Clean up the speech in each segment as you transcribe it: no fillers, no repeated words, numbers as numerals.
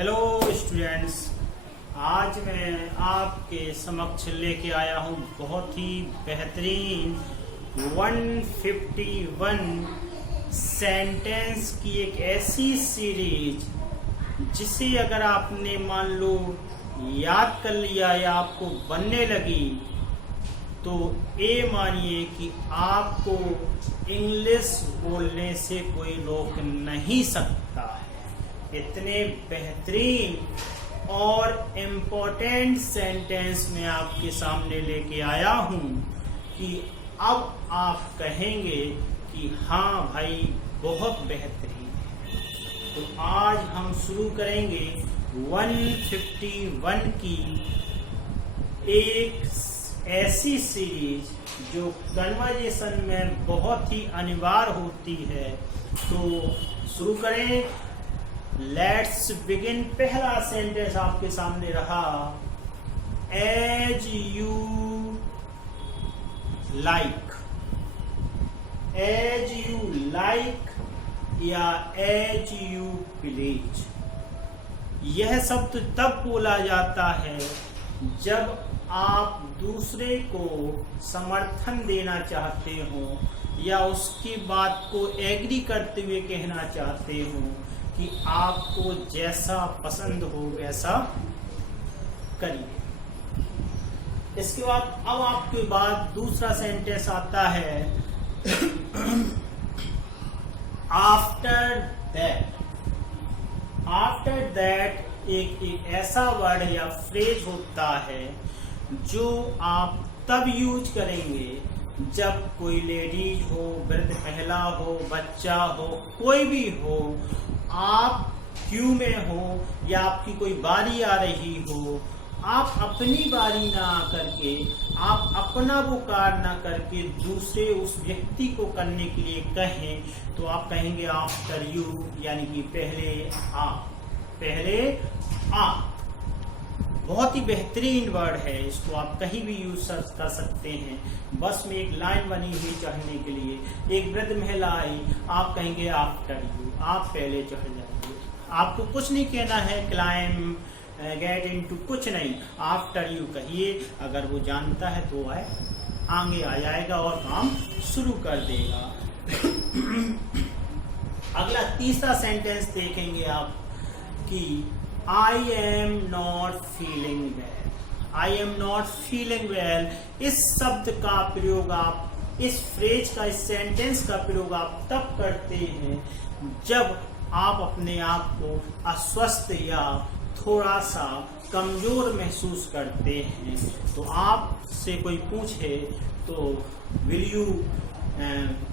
Hello students, आज मैं आपके समक्ष लेके आया हूँ बहुत ही बेहतरीन 151 सेंटेंस की एक ऐसी सीरीज जिसे अगर आपने मान लो याद कर लिया या आपको बनने लगी तो ये मानिए कि आपको इंग्लिश बोलने से कोई रोक नहीं सकता है। इतने बेहतरीन और इम्पोर्टेंट सेंटेंस मैं आपके सामने लेके आया हूँ कि अब आप कहेंगे कि हाँ भाई बहुत बेहतरीन है। तो आज हम शुरू करेंगे 151 की एक ऐसी सीरीज जो कन्वर्जेशन में बहुत ही अनिवार्य होती है। तो शुरू करें, लेट्स बिगिन। पहला सेंटेंस आपके सामने रहा, as you like. As you like या एज यू प्लीज, यह शब्द तब बोला जाता है जब आप दूसरे को समर्थन देना चाहते हो या उसकी बात को एग्री करते हुए कहना चाहते हो कि आपको जैसा पसंद हो वैसा करिए। इसके बाद अब आपके बाद दूसरा सेंटेंस आता है, आफ्टर दैट। आफ्टर दैट एक ऐसा वर्ड या फ्रेज होता है जो आप तब यूज करेंगे जब कोई लेडीज हो, वृद्ध महिला हो, बच्चा हो, कोई भी हो, आप क्यू में हो या आपकी कोई बारी आ रही हो, आप अपनी बारी ना आकर के, आप अपना वो कार्य ना करके दूसरे उस व्यक्ति को करने के लिए कहें तो आप कहेंगे आफ्टर यू, यानी कि पहले आप। पहले आप बहुत ही बेहतरीन वर्ड है, इसको आप कहीं भी यूज कर सकते हैं। बस में एक लाइन बनी हुई चढ़ने के लिए, एक वृद्ध महिला आई, आप कहेंगे आफ्टर यू, आप पहले चढ़ जाइए। आपको कुछ नहीं कहना है, क्लाइम गेट इनटू, कुछ नहीं, आफ्टर यू कहिए। अगर वो जानता है तो आगे आ जाएगा और काम शुरू कर देगा। अगला तीसरा सेंटेंस देखेंगे आप कि आई am not feeling well. I am not feeling well, इस शब्द का प्रयोग आप, इस फ्रेज का, इस सेंटेंस का प्रयोग आप तब करते हैं जब आप अपने आप को अस्वस्थ या थोड़ा सा कमजोर महसूस करते हैं। तो आपसे कोई पूछे तो will you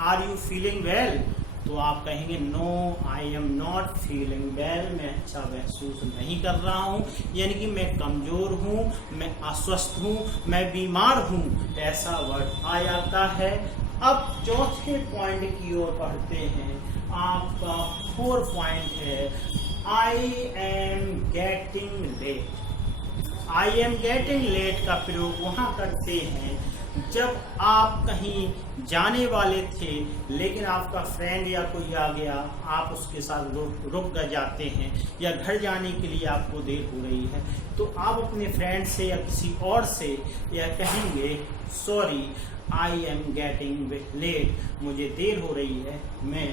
are you feeling well, तो आप कहेंगे no I am not feeling well, मैं अच्छा महसूस नहीं कर रहा हूँ, यानी कि मैं कमजोर हूँ, मैं अस्वस्थ हूँ, मैं बीमार हूँ, ऐसा वर्ड आ जाता है। अब चौथे पॉइंट की ओर बढ़ते हैं। आपका 4 पॉइंट है, I am getting late. I am getting late का प्रयोग वहाँ करते हैं जब आप कहीं जाने वाले थे लेकिन आपका फ्रेंड या कोई आ गया, आप उसके साथ रुक जाते हैं या घर जाने के लिए आपको देर हो रही है, तो आप अपने फ्रेंड से या किसी और से यह कहेंगे, sorry I am getting late, मुझे देर हो रही है, मैं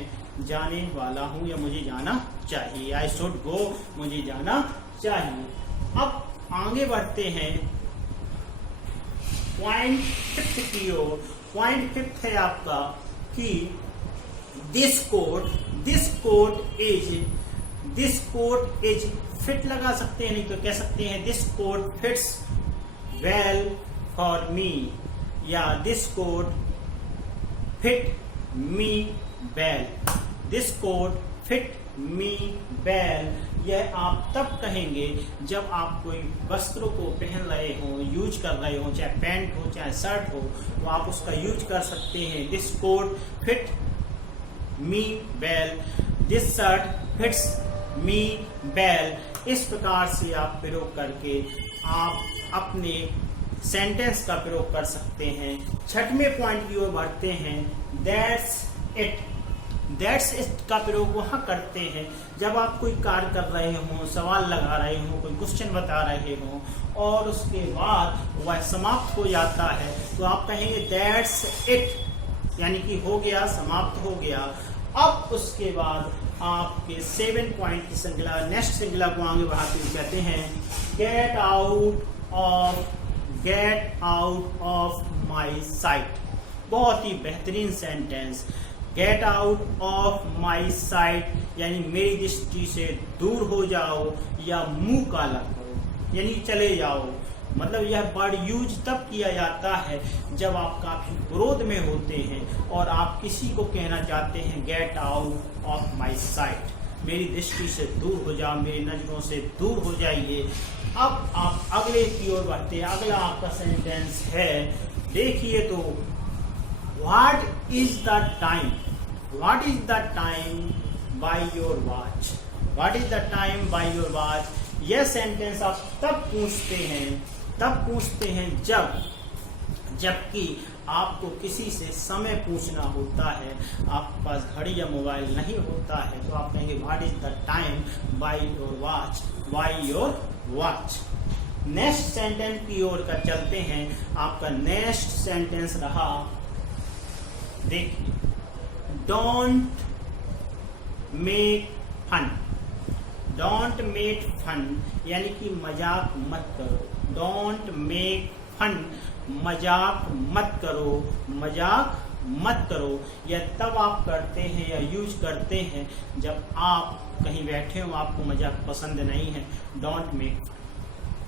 जाने वाला हूँ या मुझे जाना चाहिए, आई शुड गो, मुझे जाना चाहिए। अब आगे बढ़ते हैं पॉइंट 5 की ओर। पॉइंट 5 है आपका कि दिस कोट इज फिट लगा सकते हैं, नहीं तो कह सकते हैं this coat fits well for me, या this coat fit me well. This coat fit me well, यह आप तब कहेंगे जब आप कोई वस्त्रों को पहन रहे हो, यूज कर रहे हो, चाहे पैंट हो चाहे शर्ट हो, तो आप उसका यूज कर सकते हैं। This coat fit me well, this shirt fits me well. इस प्रकार से आप प्रयोग करके आप अपने सेंटेंस का प्रयोग कर सकते हैं। छठवें पॉइंट की ओर बढ़ते हैं, दैट्स इट। दैट्स का प्रयोग वहाँ करते हैं जब आप कोई कार्य कर रहे हो, सवाल लगा रहे हो, कोई क्वेश्चन बता रहे हो और उसके बाद वह समाप्त हो जाता है तो आप कहेंगे दैट्स इट, यानी कि हो गया, समाप्त हो गया। अब उसके बाद आपके 7 पॉइंट की श्रृंखला, नेक्स्ट श्रृंखला को आगे बढ़ाते हुए कहते हैं get out of my site. बहुत ही बेहतरीन sentence, get out of my site यानी मेरी दृष्टि से दूर हो जाओ या मुंह काला करो, यानी चले जाओ। मतलब यह वर्ड यूज तब किया जाता है जब आप काफी क्रोध में होते हैं और आप किसी को कहना चाहते हैं get out of my site, मेरी दृष्टि से दूर हो जाओ, मेरी नजरों से दूर हो जाइए। अब आप अगले की ओर बढ़ते हैं। अगला आपका सेंटेंस है, देखिए तो, what is the time, what is the time by your watch, what is the time by your watch. यह सेंटेंस आप तब पूछते हैं जबकि आपको किसी से समय पूछना होता है, आपके पास घड़ी या मोबाइल नहीं होता है, तो आप कहेंगे what is the time by your watch, by your watch. Next sentence की ओर का चलते हैं। आपका नेक्स्ट सेंटेंस रहा, देखिए, don't make fun, don't make fun यानी कि मजाक मत करो, डोंट मेक फन, मजाक मत करो, मजाक मत करो। यह तब आप करते हैं या यूज करते हैं जब आप कहीं बैठे हो, आपको मजाक पसंद नहीं है, डोंट मेक फन।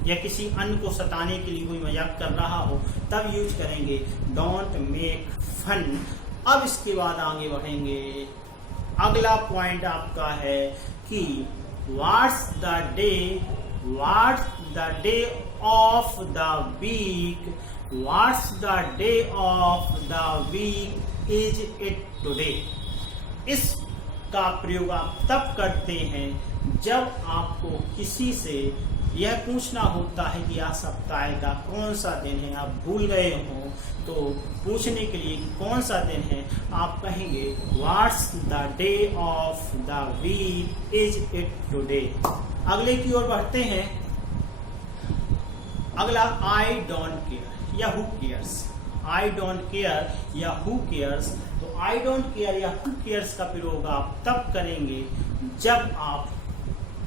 या किसी अन्य को सताने के लिए कोई मजाक कर रहा हो तब यूज करेंगे डोंट मेक फन। अब इसके बाद आगे बढ़ेंगे। अगला पॉइंट आपका है कि what's the day of the week, what's the day of the week is it today. इसका प्रयोग आप तब करते हैं जब आपको किसी से यह पूछना होता है कि आज सप्ताह का कौन सा दिन है, आप भूल गए हो तो पूछने के लिए कौन सा दिन है आप कहेंगे what's the day of the week is it today. अगले की ओर बढ़ते हैं। अगला आई डोंट केयर या who cares, I don't care या हु केयर्स। तो आई डोंट केयर या हु केयर्स का प्रयोग आप तब करेंगे जब आप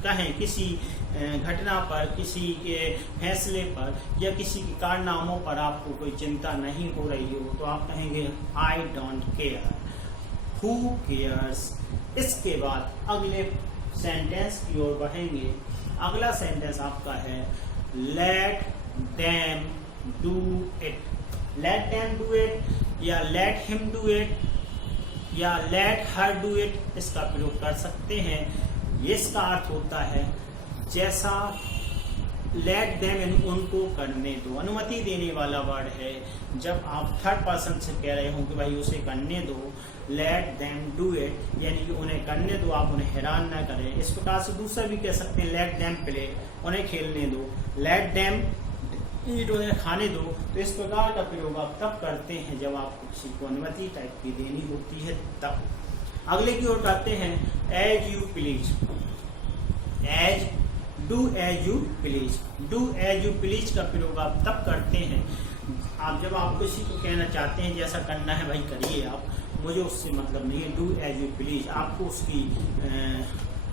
कहें किसी घटना पर, किसी के फैसले पर या किसी के कारनामों पर आपको कोई चिंता नहीं हो रही हो तो आप कहेंगे आई डोंट केयर, हु केयर्स। इसके बाद अगले सेंटेंस की ओर बढ़ेंगे। अगला सेंटेंस आपका है let them do it, let them do it या लेट हिम डू इट या लेट हर डू इट, इसका प्रयोग कर सकते हैं। इसका अर्थ होता है जैसा लेट देम, उनको करने दो, अनुमति देने वाला वर्ड है। जब आप थर्ड पर्सन से कह रहे हो कि भाई उसे करने दो, लेट देम डू इट यानी कि उन्हें करने दो, आप उन्हें हैरान ना करें। इस प्रकार से दूसरा भी कह सकते हैं लेट देम प्ले, उन्हें खेलने दो, लेट देम ईट, उन्हें खाने दो। तो इस प्रकार का प्रयोग आप तब करते हैं जब आपको किसी को अनुमति टाइप की देनी होती है तब। अगले की ओर करते हैं as you please, as do as you please, do as you please का प्रयोग आप तब करते हैं आप जब आप किसी को कहना चाहते हैं जैसा करना है भाई करिए आप, मुझे उससे मतलब नहीं है। डू एज यू प्लीज, आपको उसकी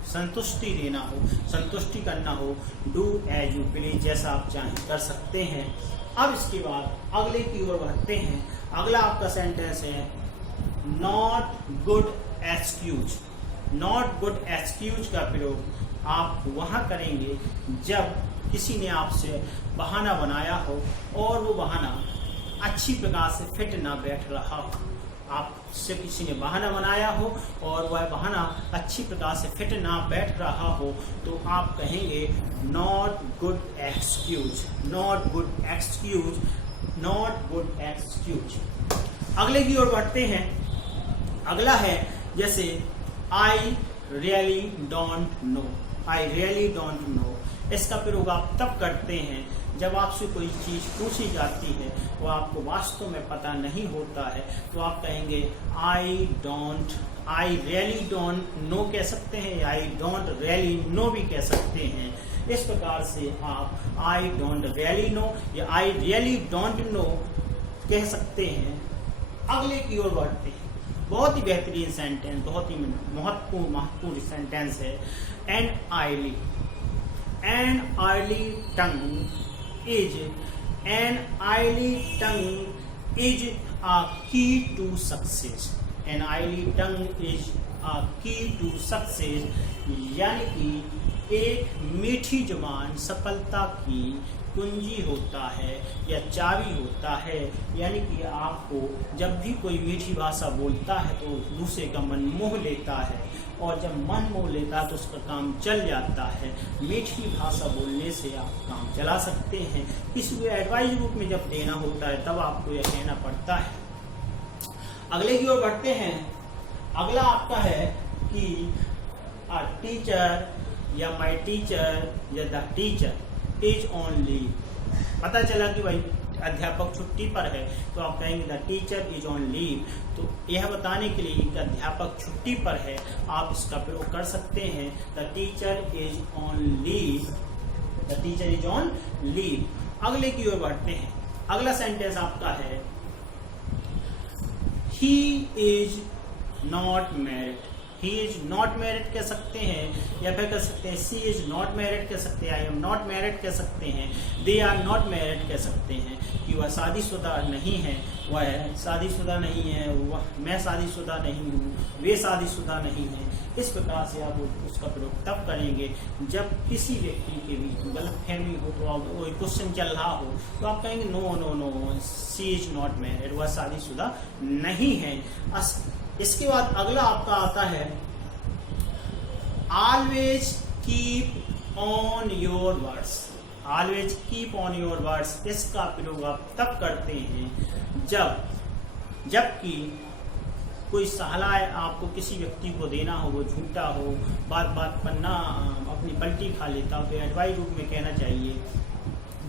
संतुष्टि देना हो, संतुष्टि करना हो, डू एज यू प्लीज, जैसा आप चाहें कर सकते हैं। अब इसके बाद अगले की ओर बढ़ते हैं। अगला आपका सेंटेंस है not good excuse, not good excuse का प्रयोग आप वहाँ करेंगे जब किसी ने आपसे बहाना बनाया हो और वो बहाना अच्छी प्रकार से फिट ना बैठ रहा हो। आपसे किसी ने बहाना बनाया हो और वह बहाना अच्छी प्रकार से फिट ना बैठ रहा हो तो आप कहेंगे not good excuse, not good excuse, not good excuse. अगले की ओर बढ़ते हैं। अगला है जैसे I really don't know, I really don't know. इसका प्रयोग आप तब करते हैं जब आपसे कोई चीज पूछी जाती है वो आपको वास्तव में पता नहीं होता है, तो आप कहेंगे आई रियली डोंट नो कह सकते हैं, आई डोंट रियली नो भी कह सकते हैं। इस प्रकार से आप आई डोंट रियली नो या आई रियली डोंट नो कह सकते हैं। अगले की ओर बढ़ते हैं, बहुत ही बेहतरीन सेंटेंस, बहुत ही महत्वपूर्ण सेंटेंस है। An early tongue is a key to success। An idle tongue is a key to success, यानी कि एक मीठी जुबान सफलता की कुंजी होता है या चाबी होता है। यानी कि आपको जब भी कोई मीठी भाषा बोलता है तो दूसरे का मन मोह लेता है, और जब मन मोह लेता है तो उसका काम चल जाता है। मीठी भाषा बोलने से आप काम चला सकते हैं। किसी को एडवाइस रूप में जब देना होता है तब आपको यह कहना पड़ता है। अगले की ओर बढ़ते हैं। अगला आपका है कि अ टीचर या माय टीचर या the teacher is on leave. पता चला कि भाई अध्यापक छुट्टी पर है तो आप कहेंगे the teacher is on leave. तो यह बताने के लिए कि अध्यापक छुट्टी पर है आप इसका प्रयोग कर सकते हैं the teacher is on leave, the teacher is on leave. अगले की ओर बढ़ते हैं। अगला सेंटेंस आपका है he is not married. He is not married कह सकते हैं, या फिर कह सकते हैं सी इज नॉट मैरिड कह सकते हैं, आई एम नॉट मैरिड कह सकते हैं, दे आर नॉट मैरिड कह सकते हैं कि वह शादीशुदा नहीं है, वह शादीशुदा नहीं है, वह मैं शादीशुदा नहीं हूँ, वे शादीशुदा नहीं है। इस प्रकार से आप उसका प्रयोग तब करेंगे जब किसी व्यक्ति के बीच गलतफहमी हो, तो आप कोई क्वेश्चन चल रहा हो तो आप कहेंगे no no no she is not married, वह शादीशुदा नहीं है। इसके बाद अगला आपका आता है always keep on your words. Always keep on your words, इसका प्रयोग आप तब करते हैं जबकि कोई सलाह आपको किसी व्यक्ति को देना हो, वो झूठा हो, बात बात पर ना अपनी पलटी खा लेता हो, तो एडवाइस रूप में कहना चाहिए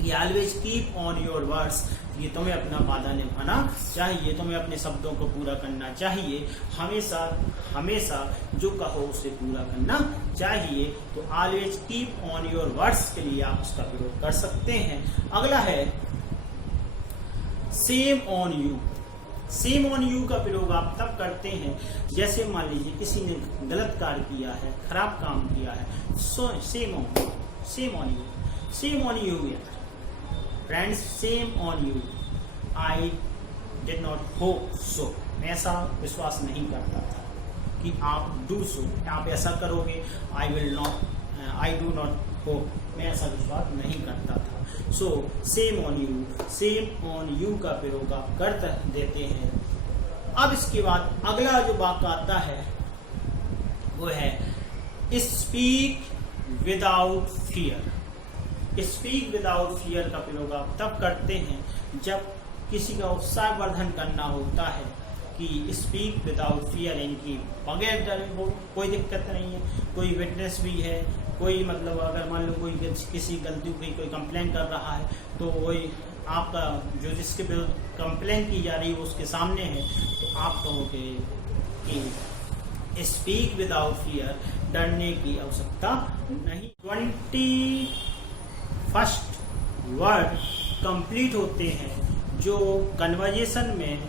कि always keep on your words, ये तुम्हें अपना वादा निभाना चाहिए, तुम्हें अपने शब्दों को पूरा करना चाहिए, हमेशा जो कहो उसे पूरा करना चाहिए। तो always keep on your words के लिए आप उसका प्रयोग कर सकते हैं। अगला है same on you. Same on you का प्रयोग आप तब करते हैं जैसे मान लीजिए किसी ने गलत कार्य किया है, खराब काम किया है, same on you friends, same on you, I did not hope so, मैं ऐसा विश्वास नहीं करता था कि आप डू सो, आप ऐसा करोगे, आई डू नॉट होप, मैं ऐसा विश्वास नहीं करता था। सो सेम ऑन यू का प्रयोग आप कर देते हैं। अब इसके बाद अगला जो वाक्य आता है वो है speak without fear. Speak without fear का प्रयोग आप तब करते हैं जब किसी का उत्साहवर्धन करना होता है कि स्पीक विदाउट फियर, इनकी बगैर डरे हो, कोई दिक्कत नहीं है, कोई विटनेस भी है, कोई मतलब अगर मान लो कोई किसी गलती की कोई कंप्लेन कर रहा है तो वही आपका जो जिसके विरुद्ध कंप्लेन की जा रही है उसके सामने है, तो आप कहोगे कि स्पीक विदाउट फियर, डरने की आवश्यकता नहीं। 21st वर्ड कंप्लीट होते हैं जो कन्वर्जेशन में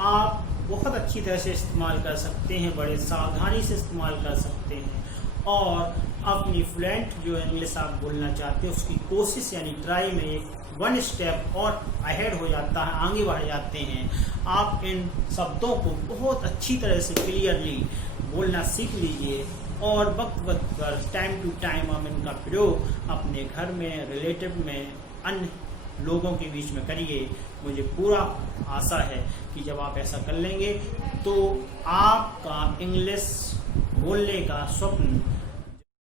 आप बहुत अच्छी तरह से इस्तेमाल कर सकते हैं, बड़े सावधानी से इस्तेमाल कर सकते हैं, और अपनी फ्लुएंट जो इंग्लिश आप बोलना चाहते हैं उसकी कोशिश यानी ट्राई में 1 स्टेप और अहेड हो जाता है, आगे बढ़ जाते हैं। आप इन शब्दों को बहुत अच्छी तरह से क्लियरली बोलना सीख लीजिए और वक्त पर टाइम टू टाइम हम इनका प्रयोग अपने घर में, रिलेटिव में, अन्य लोगों के बीच में करिए। मुझे पूरा आशा है कि जब आप ऐसा कर लेंगे तो आपका इंग्लिश बोलने का स्वप्न